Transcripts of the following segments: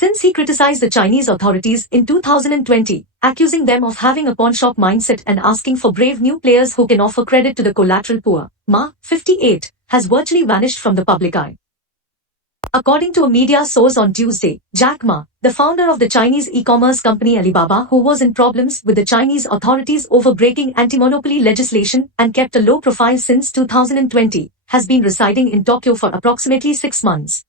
since he criticized the Chinese authorities in 2020, accusing them of having a pawnshop mindset and asking for brave new players who can offer credit to the collateral poor. Ma, 58, has virtually vanished from the public eye. According to a media source on Tuesday, Jack Ma, the founder of the Chinese e-commerce company Alibaba, who was in problems with the Chinese authorities over breaking anti-monopoly legislation and kept a low profile since 2020, has been residing in Tokyo for approximately 6 months.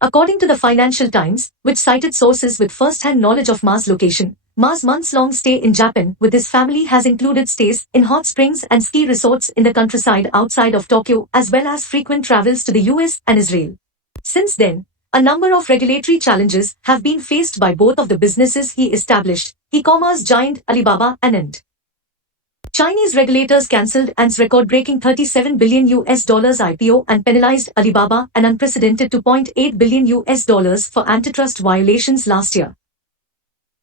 According to the Financial Times, which cited sources with first-hand knowledge of Ma's location, Ma's months-long stay in Japan with his family has included stays in hot springs and ski resorts in the countryside outside of Tokyo, as well as frequent travels to the US and Israel. Since then, a number of regulatory challenges have been faced by both of the businesses he established, e-commerce giant Alibaba and Ant. Chinese regulators cancelled Ant's record-breaking $37 billion IPO and penalized Alibaba an unprecedented $2.8 billion for antitrust violations last year.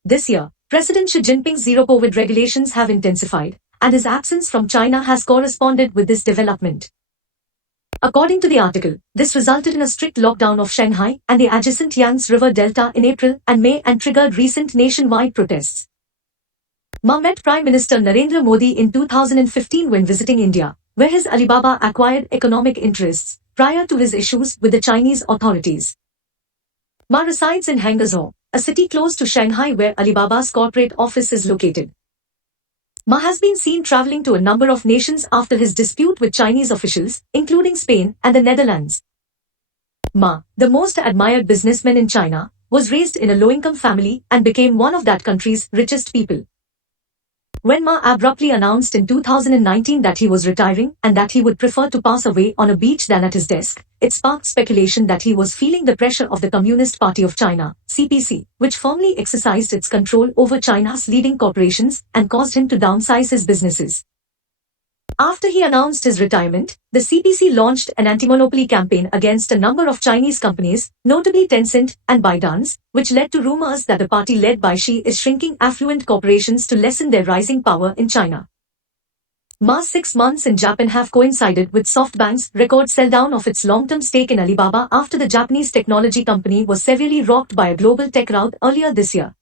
This year, President Xi Jinping's zero-COVID regulations have intensified, and his absence from China has corresponded with this development. According to the article, this resulted in a strict lockdown of Shanghai and the adjacent Yangtze River Delta in April and May and triggered recent nationwide protests. Ma met Prime Minister Narendra Modi in 2015 when visiting India, where his Alibaba acquired economic interests, prior to his issues with the Chinese authorities. Ma resides in Hangzhou, a city close to Shanghai where Alibaba's corporate office is located. Ma has been seen traveling to a number of nations after his dispute with Chinese officials, including Spain and the Netherlands. Ma, the most admired businessman in China, was raised in a low-income family and became one of that country's richest people. When Ma abruptly announced in 2019 that he was retiring and that he would prefer to pass away on a beach than at his desk, it sparked speculation that he was feeling the pressure of the Communist Party of China, CPC, which firmly exercised its control over China's leading corporations and caused him to downsize his businesses. After he announced his retirement, the CPC launched an anti-monopoly campaign against a number of Chinese companies, notably Tencent and ByteDance, which led to rumors that the party led by Xi is shrinking affluent corporations to lessen their rising power in China. Ma's 6 months in Japan have coincided with SoftBank's record sell-down of its long-term stake in Alibaba after the Japanese technology company was severely rocked by a global tech rout earlier this year.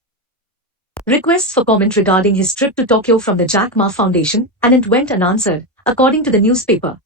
Requests for comment regarding his trip to Tokyo from the Jack Ma Foundation and it went unanswered, according to the newspaper.